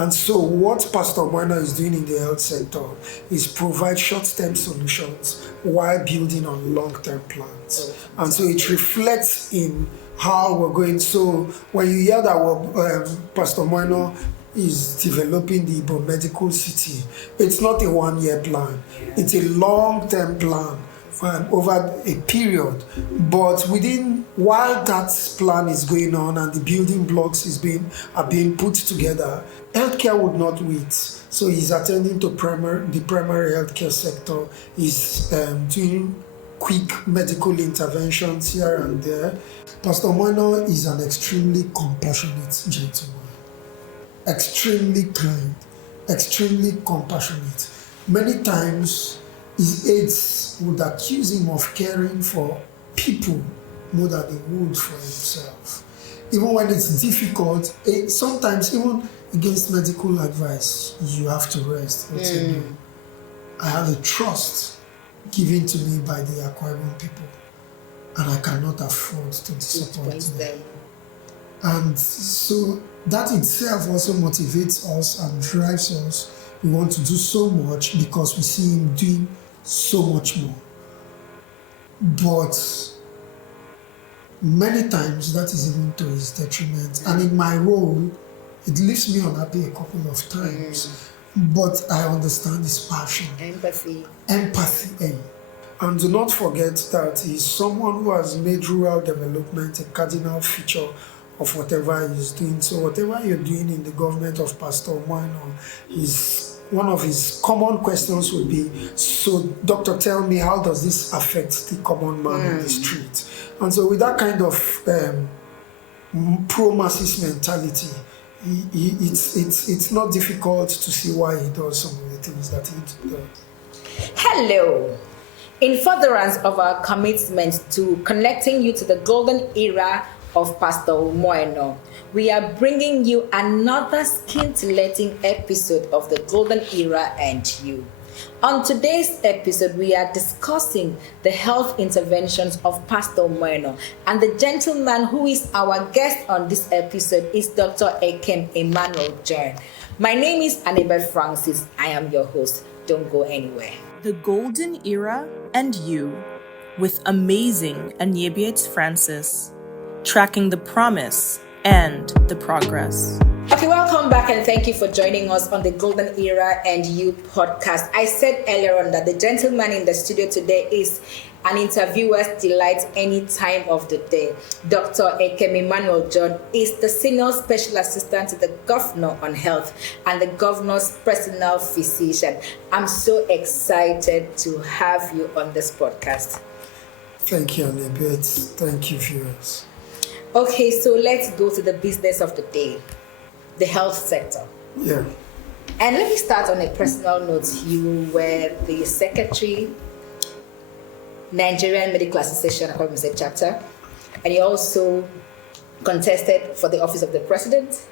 And so what Pastor Umo Eno is doing in the health sector is provide short-term solutions while building on long-term plans. And so it reflects in how we're going. So when you hear that Pastor Umo Eno is developing the Igbo Medical City, it's not a one-year plan. It's a long-term plan over a period. But while that plan is going on and the building blocks are being put together, healthcare would not wait. So he's attending to the primary healthcare sector. He's doing quick medical interventions here and there. Pastor Umo Eno is an extremely compassionate gentleman. Extremely kind, extremely compassionate. Many times his aides would accuse him of caring for people more than he would for himself. Even when it's difficult, sometimes even against medical advice, you have to rest. I have a trust given to me by the Akwa Ibom people, and I cannot afford to disappoint them. And so that itself also motivates us and drives us. We want to do so much because we see him doing so much more. But many times that is even to his detriment. And in my role, it leaves me unhappy a couple of times. But I understand his passion. Empathy. And do not forget that he's someone who has made rural development a cardinal feature of whatever he's doing. So whatever you're doing in the government of Pastor Umo Eno, one of his common questions would be, so doctor, tell me, how does this affect the common man in the street? And so with that kind of pro-masses mentality, it's not difficult to see why he does some of the things that he does. Hello. In furtherance of our commitment to connecting you to the golden era of Pastor Umo Eno, we are bringing you another scintillating episode of the Golden Era and You. On today's episode, we are discussing the health interventions of Pastor Umo Eno, and the gentleman who is our guest on this episode is Dr. Ekem Emmanuel John. My name is Annabelle Francis. I am your host. Don't go anywhere. The Golden Era and You with amazing Anyebiet Francis, tracking the promise and the progress. Okay, welcome back and thank you for joining us on the Golden Era and You podcast. I said earlier on that the gentleman in the studio today is an interviewer's delight any time of the day. Dr. Ekem Emmanuel John is the Senior Special Assistant to the Governor on Health and the Governor's personal physician. I'm so excited to have you on this podcast. Thank you, Annabeth. Thank you, viewers. Okay, so let's go to the business of the day, the health sector. Yeah. And let me start on a personal note. You were the secretary, Nigerian Medical Association, Akwa Ibom State chapter, and you also contested for the office of the president.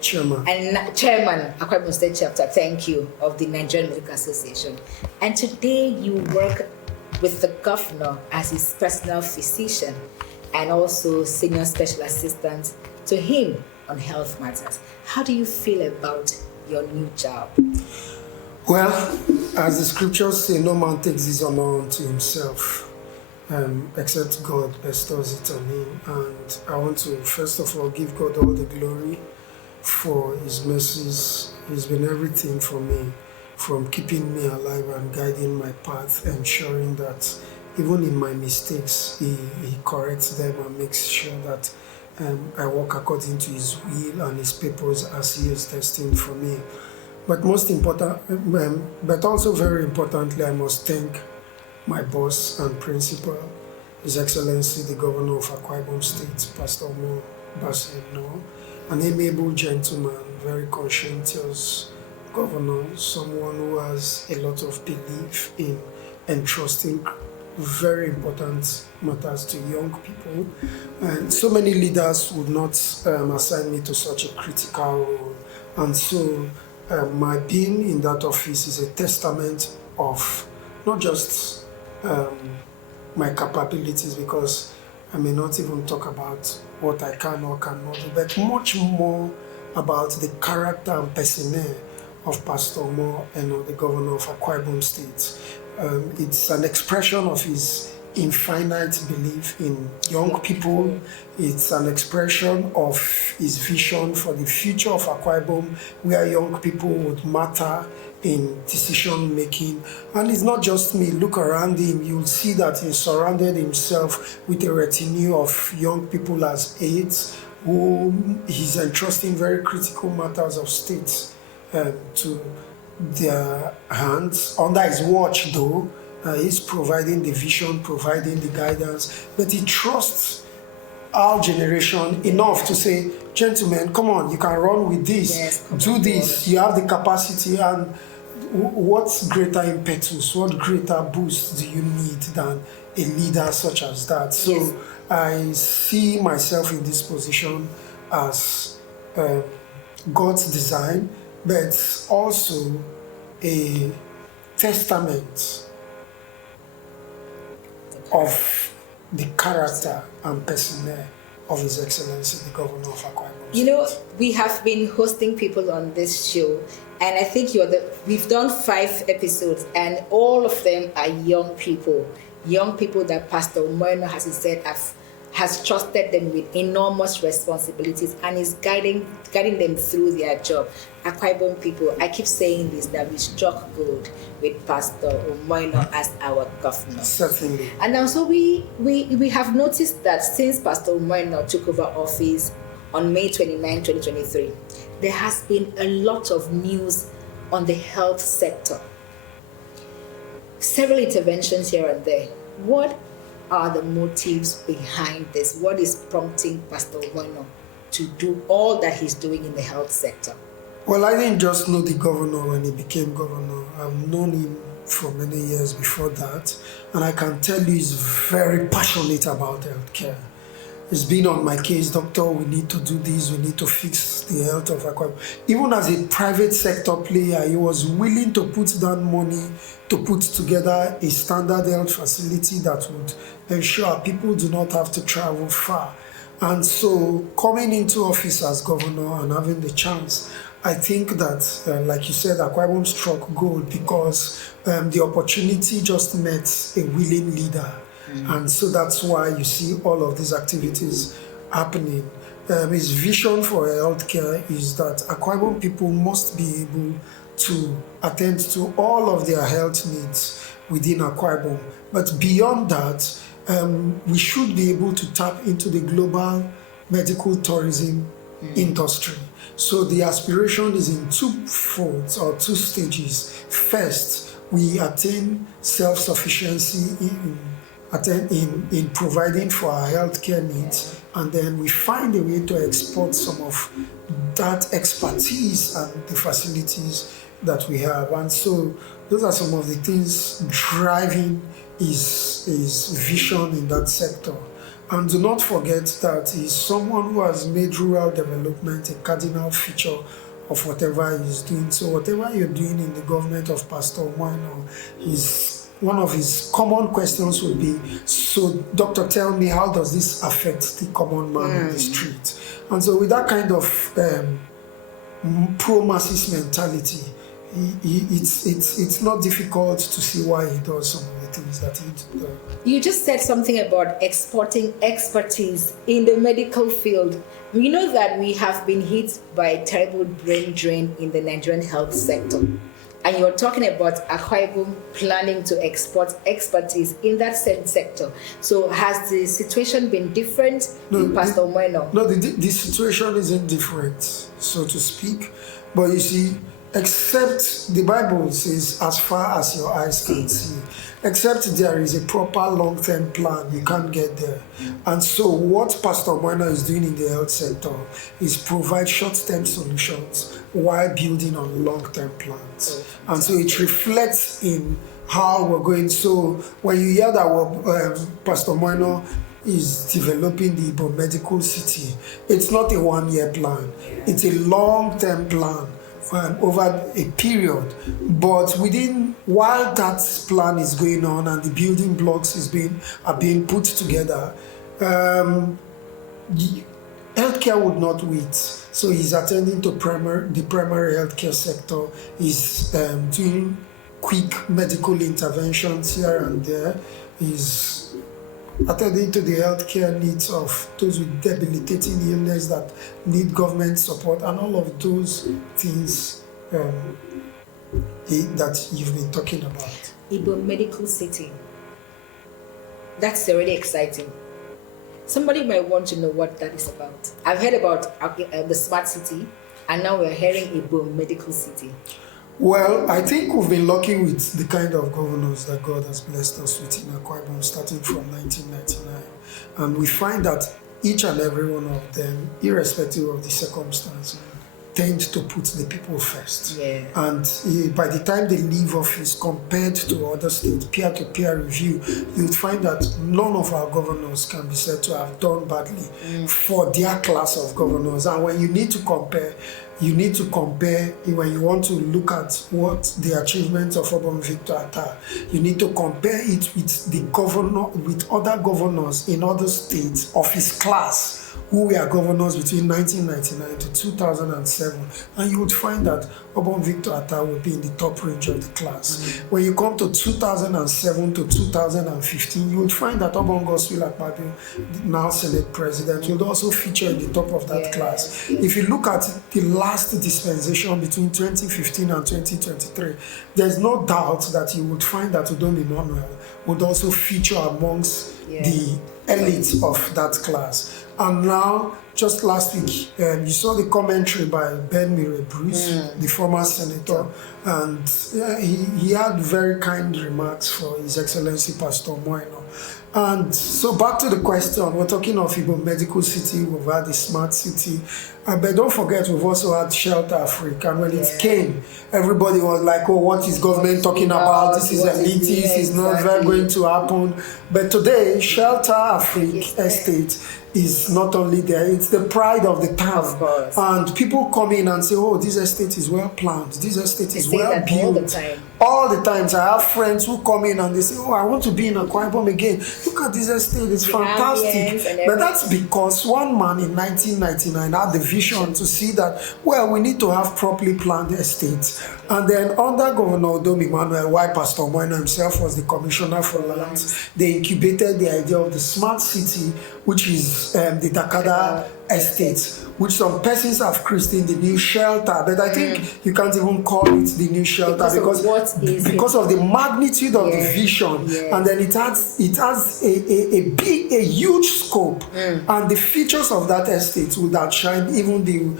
Chairman, Akwa Ibom State chapter, thank you, of the Nigerian Medical Association. And today you work with the governor as his personal physician and also senior special assistant to him on health matters. How do you feel about your new job? Well, as the scriptures say, no man takes his honor unto himself, except God bestows it on him. And I want to first of all give God all the glory for his mercies. He's been everything for me, from keeping me alive and guiding my path, ensuring that even in my mistakes, he corrects them and makes sure that I walk according to his will and his purpose as he is destined for me. But most important, but also very importantly, I must thank my boss and principal, His Excellency the Governor of Akwa Ibom State, Pastor Umo Eno, an amiable gentleman, very conscientious governor, someone who has a lot of belief in entrusting very important matters to young people. And so many leaders would not assign me to such a critical role. And so my being in that office is a testament of not just my capabilities, because I may not even talk about what I can or cannot do, but much more about the character and personnel of Pastor Umo Eno, the governor of Akwa Ibom State. It's an expression of his infinite belief in young people. It's an expression of his vision for the future of Akwa Ibom, where young people would matter in decision making. And it's not just me. Look around him, you'll see that he surrounded himself with a retinue of young people as aides, whom he's entrusting very critical matters of state to their hands. Under his watch, though, he's providing the vision, providing the guidance, but he trusts our generation enough to say, gentlemen, come on, you can run with this, Yes, do this, you have the capacity. And what greater impetus, what greater boost do you need than a leader such as that? So Yes. I see myself in this position as God's design, but also a testament of the character and personnel of His Excellency, the Governor of Akwa Ibom. You know, we have been hosting people on this show, and I think we've done 5 episodes, and all of them are young people that Pastor Umo Eno, as he said, has trusted them with enormous responsibilities and is guiding them through their job. Akwa Ibom people, I keep saying this, that we struck gold with Pastor Umo Eno as our governor. Certainly. And also we have noticed that since Pastor Umo Eno took over office on May 29, 2023, there has been a lot of news on the health sector. Several interventions here and there. What are the motives behind this? What is prompting Pastor Umo Eno to do all that he's doing in the health sector? Well, I didn't just know the governor when he became governor. I've known him for many years before that, and I can tell you he's very passionate about healthcare. He's been on my case, doctor, we need to do this, we need to fix the health of Akwa Ibom. Even as a private sector player, he was willing to put down money to put together a standard health facility that would ensure people do not have to travel far. And so coming into office as governor and having the chance, I think that, like you said, Akwa Ibom struck gold because the opportunity just met a willing leader. And so that's why you see all of these activities happening. His vision for healthcare is that Akwa Ibom people must be able to attend to all of their health needs within Akwa Ibom. But beyond that, we should be able to tap into the global medical tourism industry. So the aspiration is in 2 folds or 2 stages. First, we attain self-sufficiency in providing for our healthcare needs, and then we find a way to export some of that expertise and the facilities that we have. And so those are some of the things driving his vision in that sector. And do not forget that he's someone who has made rural development a cardinal feature of whatever he's doing. So whatever you're doing in the government of Pastor Umo Eno, one of his common questions would be, so doctor, tell me, how does this affect the common man in the street? And so with that kind of pro-masses mentality, it's not difficult to see why he does some of the things that he does. You just said something about exporting expertise in the medical field. We know that we have been hit by a terrible brain drain in the Nigerian health sector. And you're talking about Akwa Ibom planning to export expertise in that same sector. So has the situation been different in Pastor Umo Eno? No, the situation isn't different, so to speak. But you see, except the Bible says, as far as your eyes can see, except there is a proper long-term plan, you can't get there. And so what Pastor Umo Eno is doing in the health sector is provide short-term solutions while building on long-term plans. And so it reflects in how we're going. So when you hear that Pastor Umo Eno is developing the Igbo Medical City, it's not a 1-year plan. It's a long-term plan over a period. But while that plan is going on and the building blocks are being put together, healthcare would not wait. So he's attending to the primary healthcare sector. He's doing quick medical interventions here and there. He's attending to the healthcare needs of those with debilitating illness that need government support, and all of those things that you've been talking about. Igbo Medical City. That's already exciting. Somebody might want to know what that is about. I've heard about the smart city, and now we're hearing Igbo Medical City. Well, I think we've been lucky with the kind of governors that God has blessed us with in Akwa Ibom starting from 1999. And we find that each and every one of them, irrespective of the circumstance, tend to put the people first. Yeah. And by the time they leave office, compared to other states, peer-to-peer review, you'll find that none of our governors can be said to have done badly for their class of governors. And when you need to compare when you want to look at what the achievements of Obon Victor Atta, you need to compare it with other governors in other states of his class who were governors between 1999 to 2007, and you would find that Obon Victor Atta would be in the top range of the class. When you come to 2007 to 2015, you would find that Obon Godswill Akpabio, now Senate President, would also feature in the top of that class. If you look at the last dispensation between 2015 and 2023, there's no doubt that you would find that Umo Eno would also feature amongst the elites of that class. And now, just last week, you saw the commentary by Ben Mire Bruce, the former senator, and he had very kind remarks for His Excellency Pastor Umo Eno. And so back to the question, we're talking of Igbo Medical City, we've had the Smart City, but don't forget we've also had Shelter Africa, and when it came, everybody was like, oh, what is government talking about? This is elitist, it's not very going to happen. But today, Shelter Africa Estate is not only there, it's the pride of the town. Of course. And people come in and say, oh, this estate is well planned, this estate is well built. All the time. All the times. I have friends who come in and they say, oh, I want to be in Akwa Ibom again. Look at this estate, it's fantastic. But that's because one man in 1999 had the vision to see that, well, we need to have properly planned estates. And then under Governor Ekem Emmanuel, while Pastor Umo Eno himself was the commissioner for lands, they incubated the idea of the smart city, which is the Takada estate, which some persons have christened the new shelter, but I think you can't even call it the new shelter because of the magnitude of the vision, and then it has a huge scope, and the features of that estate would outshine even the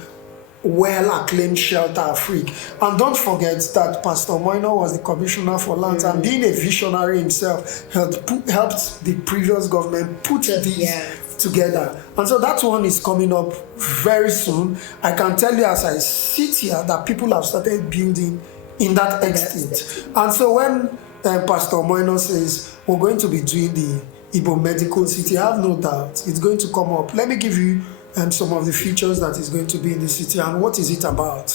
well-acclaimed Shelter Africa. And don't forget that Pastor Umo Eno was the commissioner for lands, and being a visionary himself helped the previous government put these together. And so that one is coming up very soon. I can tell you as I sit here that people have started building in that estate. And so when Pastor Umo Eno says we're going to be doing the Igbo Medical City, I have no doubt it's going to come up. Let me give you some of the features that is going to be in the city and what is it about.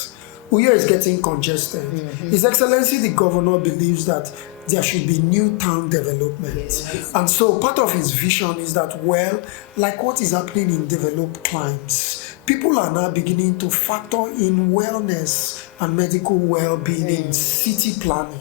Uyo is getting congested. His Excellency the Governor believes that there should be new town development. And so part of his vision is that, well, like what is happening in developed climes, people are now beginning to factor in wellness and medical well-being in city planning.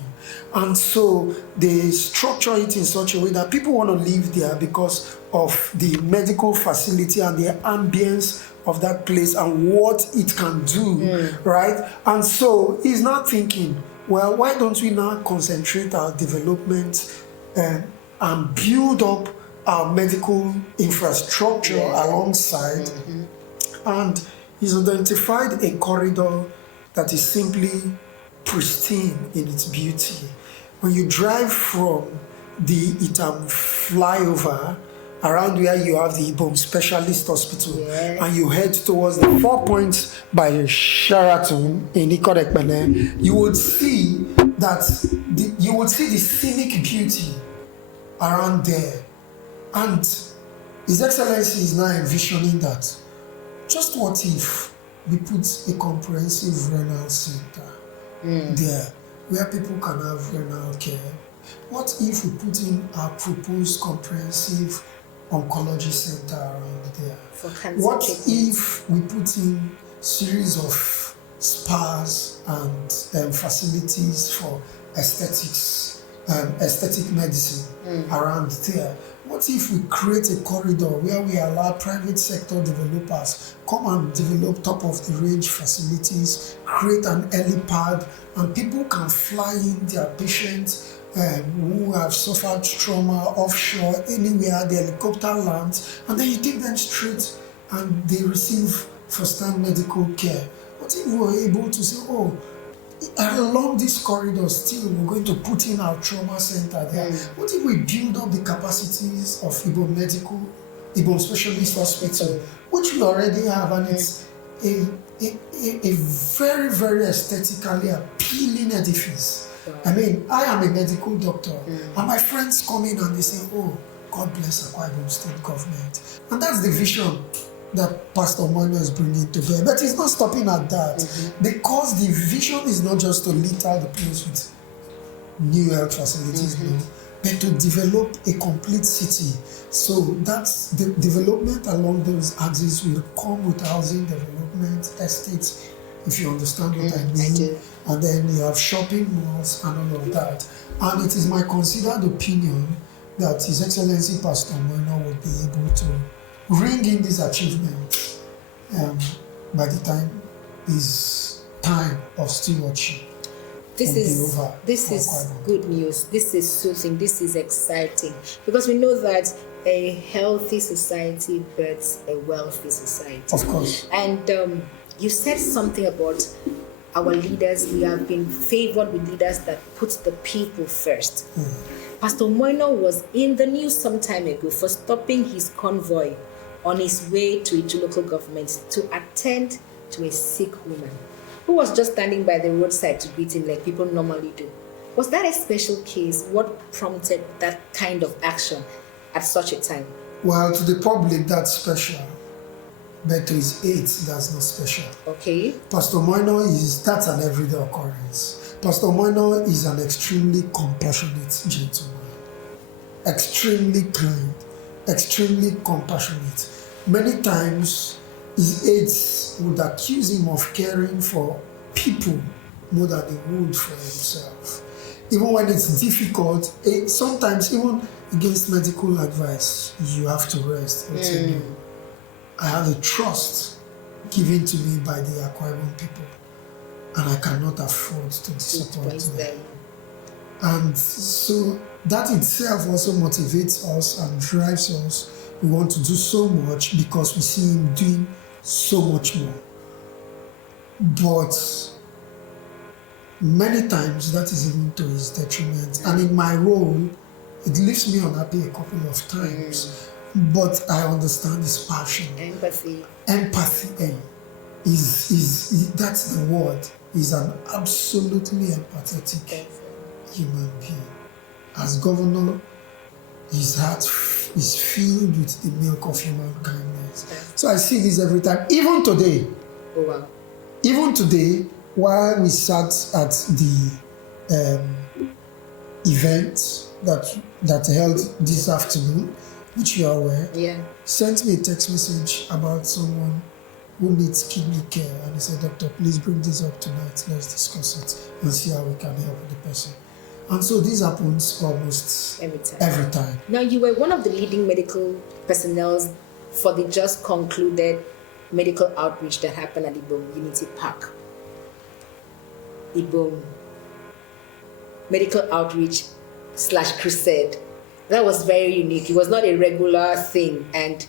And so they structure it in such a way that people want to live there because of the medical facility and the ambience of that place and what it can do, right? And so he's not thinking, well, why don't we now concentrate our development and build up our medical infrastructure alongside? And he's identified a corridor that is simply pristine in its beauty. When you drive from the Itam flyover around where you have the Ibom Specialist Hospital, and you head towards the 4 Points by Sheraton in Ikorekpene, you would see that you would see the scenic beauty around there. And His Excellency is now envisioning that. Just what if we put a comprehensive renal center there where people can have renal care? What if we put in our proposed comprehensive oncology center around there? For cancer What treatment. if we put in series of spas and facilities for aesthetics, aesthetic medicine around there? What if we create a corridor where we allow private sector developers come and develop top of the range facilities, create an helipad, and people can fly in their patients who have suffered trauma offshore, anywhere, the helicopter lands, and then you take them straight and they receive first-hand medical care. What if we were able to say, oh, along this corridor still we're going to put in our trauma center there. What if we build up the capacities of Igbo Specialist Hospital, which we already have, and it's a very, very aesthetically appealing edifice. I mean, I am a medical doctor, and my friends come in and they say, oh, God bless Akwa Ibom State government. And that's the vision that Pastor Umo Eno is bringing to bear. But it's not stopping at that, because the vision is not just to litter the place with new health facilities, no, but to develop a complete city. So that's the development along those axes will come with housing development, estates, if you understand what I mean. I do. And then you have shopping malls and all of that. And it is my considered opinion that His Excellency Pastor Umo Eno would be able to ring in this achievement by the time his time of stewardship This will be is over. this for is Akwa Ibom. good news. This is soothing. This is exciting, because we know that a healthy society births a wealthy society. Of course. And you said something about our leaders. We have been favored with leaders that put the people first. Pastor Umo Eno was in the news some time ago for stopping his convoy on his way to Itu local government to attend to a sick woman who was just standing by the roadside to greet him like people normally do. Was that a special case? What prompted that kind of action at such a time? Well, to the public, that's special. But to his aides, that's not special. Okay. Pastor Umo Eno that's an everyday occurrence. Pastor Umo Eno is an extremely compassionate gentleman. Extremely kind, extremely compassionate. Many times, his aides would accuse him of caring for people more than he would for himself. Even when it's difficult, sometimes even against medical advice, you have to rest. He'll say, no, I have a trust given to me by the Akwa Ibom people, and I cannot afford to disappoint them. And so that itself also motivates us and drives us. We want to do so much because we see him doing so much more. But many times that is even to his detriment. And in my role, it leaves me unhappy a couple of times. But I understand his passion. Empathy. Empathy is that's the word. He's an absolutely empathetic human being. As governor, his heart is filled with the milk of human kindness. So I see this every time. Even today, Oh wow. even today, while we sat at the event that held this afternoon, which you are aware, Yeah. sent me a text message about someone who needs kidney care, and he said, Doctor, please bring this up tonight. Let's discuss it and see how we can help the person. And so this happens almost every time. Now, you were one of the leading medical personnel for the just concluded medical outreach that happened at Ibom Unity Park. Ibom Medical Outreach / Crusade. That was very unique. It was not a regular thing, and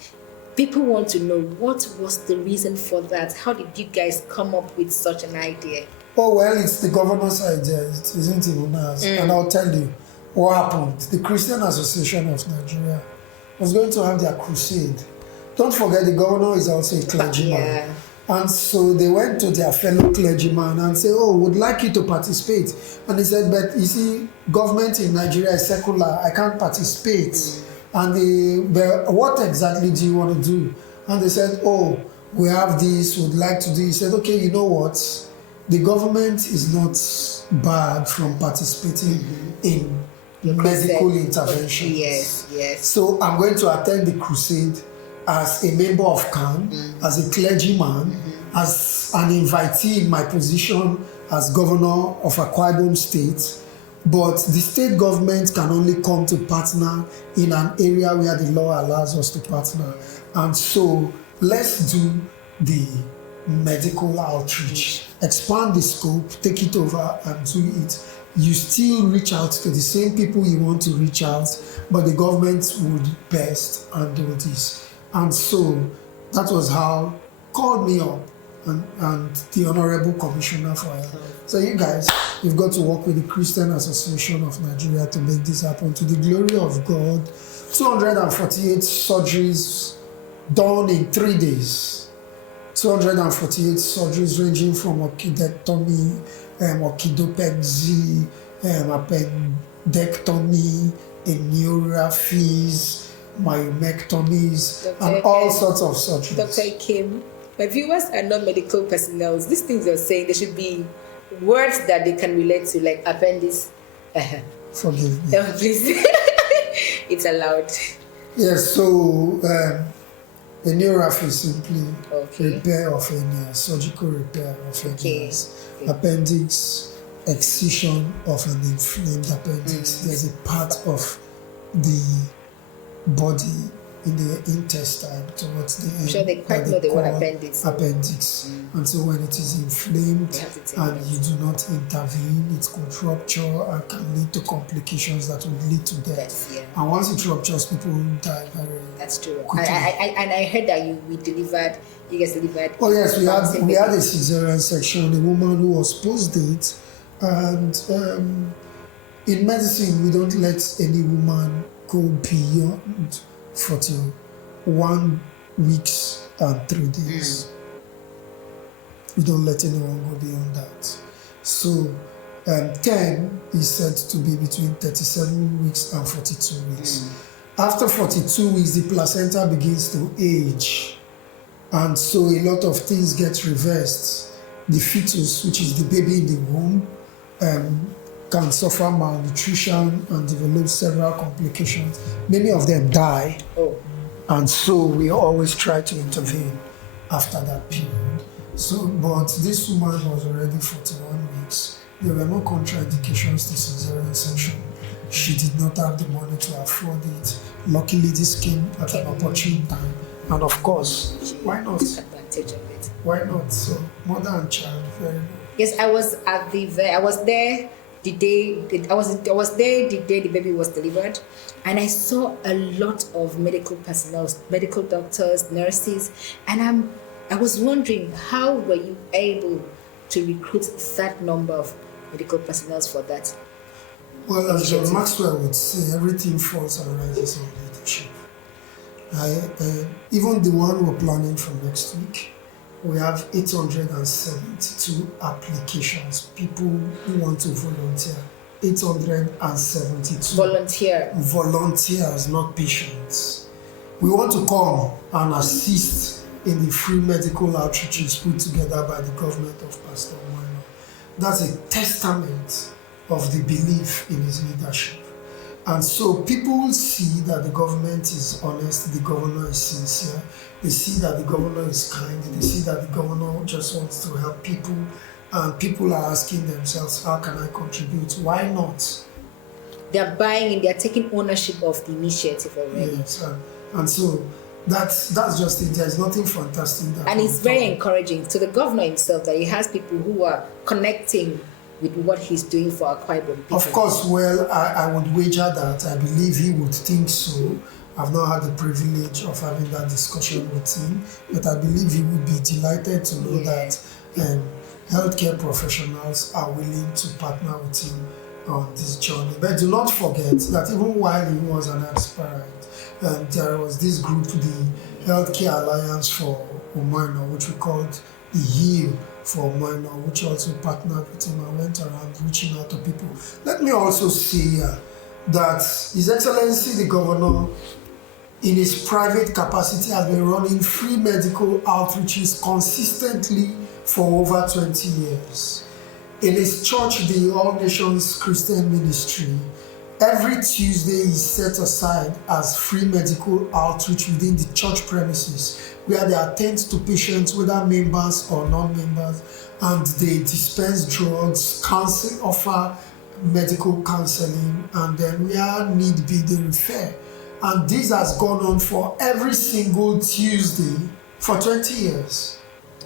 people want to know, what was the reason for that? How did you guys come up with such an idea? Oh, well, it's the governor's idea. It isn't even ours. And I'll tell you what happened. The Christian Association of Nigeria was going to have their crusade. Don't forget, the governor is also a clergyman. Yeah. And so they went to their fellow clergyman and said, oh, would like you to participate. And he said, but you see, government in Nigeria is secular. I can't participate. And but what exactly do you want to do? And they said, oh, we have this, would like to do. He said, okay, you know what? The government is not barred from participating in medical interventions. Yes. So I'm going to attend the crusade as a member of CAN, as a clergyman, as an invitee in my position as governor of Akwa Ibom State. But the state government can only come to partner in an area where the law allows us to partner. And so let's do the medical outreach, expand the scope, take it over and do it. You still reach out to the same people you want to reach out, but the government would best handle this. And so that was how called me up and the Honorable Commissioner for Health. So you guys, you've got to work with the Christian Association of Nigeria to make this happen. To the glory of God, 248 surgeries done in 3 days. 248 surgeries ranging from orchidectomy, orchidopexy, appendectomy, amniorrhaphies, myomectomies, and all sorts of surgeries. Dr. Ekem, my viewers are not medical personnel. These things you're saying, there should be words that they can relate to, like appendix. Forgive me. Please. It's allowed. Yes, so amniorrhaphy is simply repair of hernias, surgical repair of hernias. Okay. Appendix, excision of an inflamed appendix. There's a part of the body in the intestine towards the end. I'm sure they quite know the word appendix. And so when it is inflamed and you do not intervene, it could rupture and can lead to complications that would lead to death. And once it ruptures, people will die very That's true. I heard that you guys delivered. Oh yes, we had a cesarean section, a woman who was post-date, and in medicine we don't let any woman go beyond 41 weeks and 3 days. We don't let anyone go beyond that. So 10 is said to be between 37 weeks and 42 weeks. After 42 weeks, the placenta begins to age, and so a lot of things get reversed. The fetus, which is the baby in the womb, can suffer malnutrition and develop several complications. Many of them die. And so we always try to intervene after that period. So, but this woman was already 41 weeks. There were no contraindications to cesarean section. She did not have the money to afford it. Luckily, this came at an opportune time. And of course, why not? Advantage of it. Why not? So, mother and child, very good. Yes, I was there the day the day the baby was delivered, and I saw a lot of medical personnel, medical doctors, nurses, and I was wondering, how were you able to recruit that number of medical personnel for that? Well, as John Maxwell would say, everything falls and rises on leadership. Even the one we're planning for next week, we have 872 applications, people who want to volunteer. 872. Volunteers, not patients. We want to come and assist in the free medical outreaches put together by the government of Pastor Umo Eno. That's a testament of the belief in his leadership. And so people see that the government is honest, the governor is sincere, they see that the governor is kind, they see that the governor just wants to help people, and people are asking themselves, how can I contribute? Why not? They're buying and they're taking ownership of the initiative already. Yes, and so that's just it. There's nothing fantastic. And it's very encouraging to the governor himself that he has people who are connecting with what he's doing for Akwa Ibom people. Of course, well, I would wager that I believe he would think so. I've not had the privilege of having that discussion with him, but I believe he would be delighted to know that healthcare professionals are willing to partner with him on this journey. But do not forget that even while he was an aspirant, there was this group, the Healthcare Alliance for Umo Eno, which we called the HEAL for Umo Eno, which also partnered with him and went around reaching out to people. Let me also say that His Excellency the Governor, in his private capacity, has been running free medical outreaches consistently for over 20 years. In his church, the All Nations Christian Ministry, Every Tuesday is set aside as free medical outreach within the church premises, where they attend to patients, whether members or non-members, and they dispense drugs, offer medical counseling, and then where need be, they refer. And this has gone on for every single Tuesday for 20 years.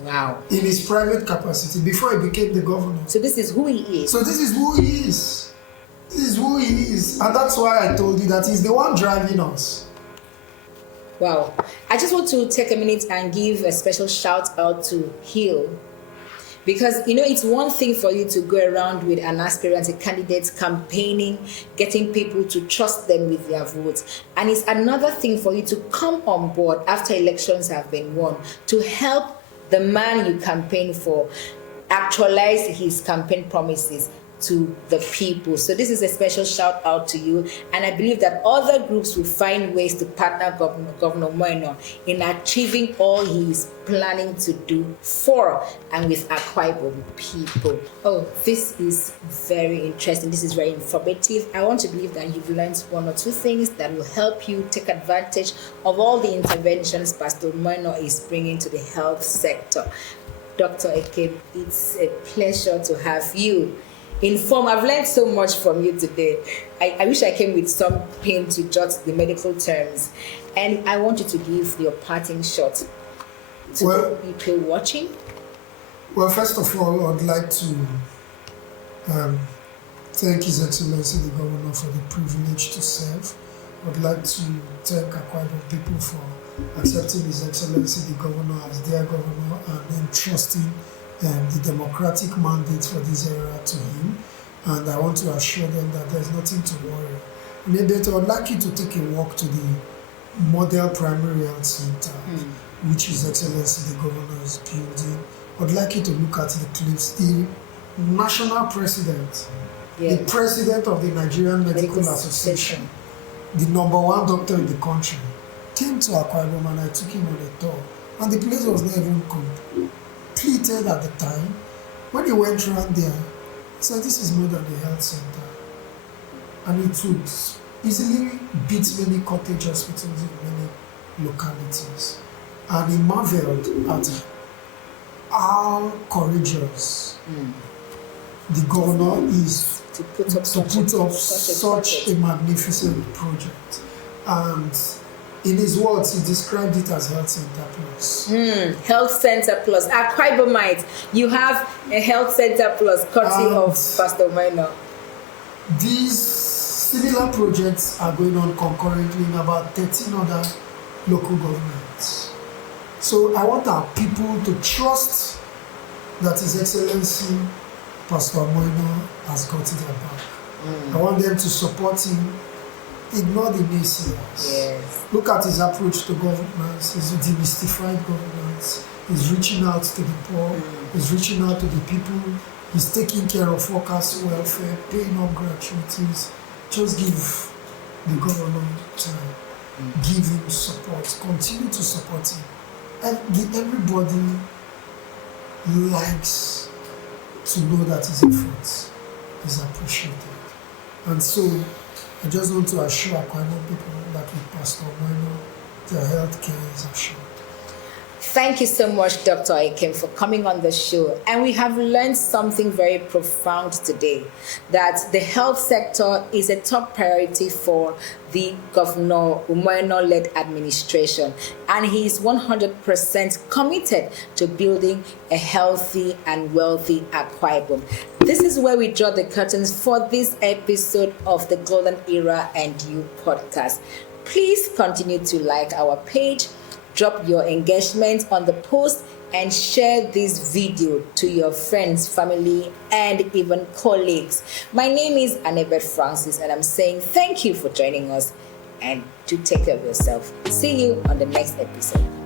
Wow. In his private capacity before he became the governor. So this is who he is. So this is who he is. This is who he is. And that's why I told you that he's the one driving us. Wow. I just want to take a minute and give a special shout out to Hill. Because, it's one thing for you to go around with an aspirant, a candidate, campaigning, getting people to trust them with their votes. And it's another thing for you to come on board after elections have been won to help the man you campaign for actualize his campaign promises to the people. So this is a special shout out to you, and I believe that other groups will find ways to partner Governor Umo Eno in achieving all he is planning to do for and with Akwa Ibom people. Oh, this is very interesting. This is very informative. I want to believe that you've learned one or two things that will help you take advantage of all the interventions Pastor Umo Eno is bringing to the health sector. Dr. Ekem, it's a pleasure to have you. I've learned so much from you today. I wish I came with some pen to jot the medical terms. And I want you to give your parting shot to the people watching. Well, first of all, I'd like to thank His Excellency the Governor for the privilege to serve. I'd like to thank Akwa Ibom people for accepting His Excellency the Governor as their governor and entrusting the democratic mandate for this era to him, and I want to assure them that there's nothing to worry. Maybe I would like you to take a walk to the Model Primary Health Center, which His Excellency the Governor is building. I'd like you to look at the clips. The national president, the president of the Nigerian Medical Association, the #1 doctor in the country, came to Akwa Ibom and I took him on a tour, and the place was not even completed at the time. When he went around there, he said, "This is more than a health center," and it would easily beat many cottage hospitals in many localities. And he marveled at how courageous the governor is to put up such a magnificent project. And in his words, he described it as Health Center Plus. Health Center Plus. Akwa Ibomite, you have a Health Center Plus courtesy of Pastor Umo Eno. These similar projects are going on concurrently in about 13 other local governments. So I want our people to trust that His Excellency Pastor Umo Eno has got their back. I want them to support him. Ignore the naysayers. Yes. Look at his approach to governance. He's demystified governance. He's reaching out to the poor. He's reaching out to the people. He's taking care of workers' welfare, paying up gratuities. Just give the governor time. Give him support. Continue to support him. And everybody likes to know that his efforts is appreciated. And so I just want to assure Akwa Ibom people that with Pastor Umo Eno, their health care is assured. Thank you so much, Dr. Ekem, for coming on the show. And we have learned something very profound today, that the health sector is a top priority for the Governor Umo Eno-led administration. And he is 100% committed to building a healthy and wealthy Akwa Ibom. This is where we draw the curtains for this episode of the Golden Era and You podcast. Please continue to like our page, drop your engagement on the post, and share this video to your friends, family, and even colleagues. My name is Annabeth Francis, and I'm saying thank you for joining us, and do take care of yourself. See you on the next episode.